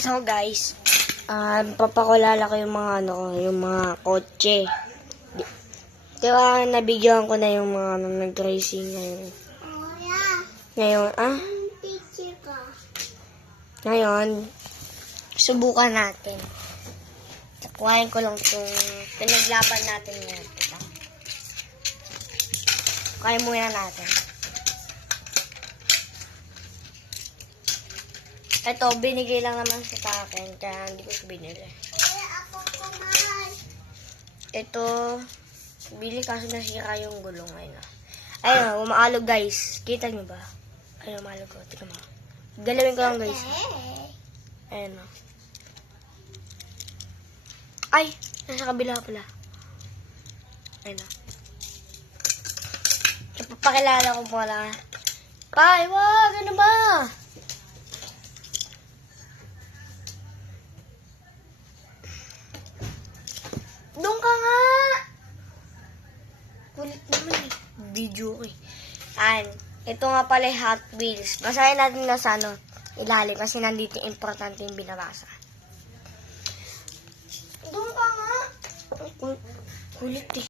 So guys, papakulala ko yung mga yung mga kotse. Diba, nabigyan ko na yung mga nag-racing ngayon. Ngayon, subukan natin. Kuhain ko lang itong pinaglaban natin ngayon. Kuhain muna natin. Ito, binigay lang naman sa akin, kaya hindi ko siya binili. Ito, bili kaso nasira yung gulong ngayon. Ayun, umaalog guys. Kita nyo ba? Ayun, umaalog ko. Tika mo. Galawin ko lang guys. Ayun o. Ay! Nasa kabila pala. Ayun o. Papakilala ko pala. Pai, wag! Ano ba? Doon ka nga! Kulit naman eh. Video ko eh. Ayan. Ito nga pala yung Hot Wheels. Basahin natin na sa ilalim kasi nandito importante yung binabasa. Doon ka nga! Kulit eh.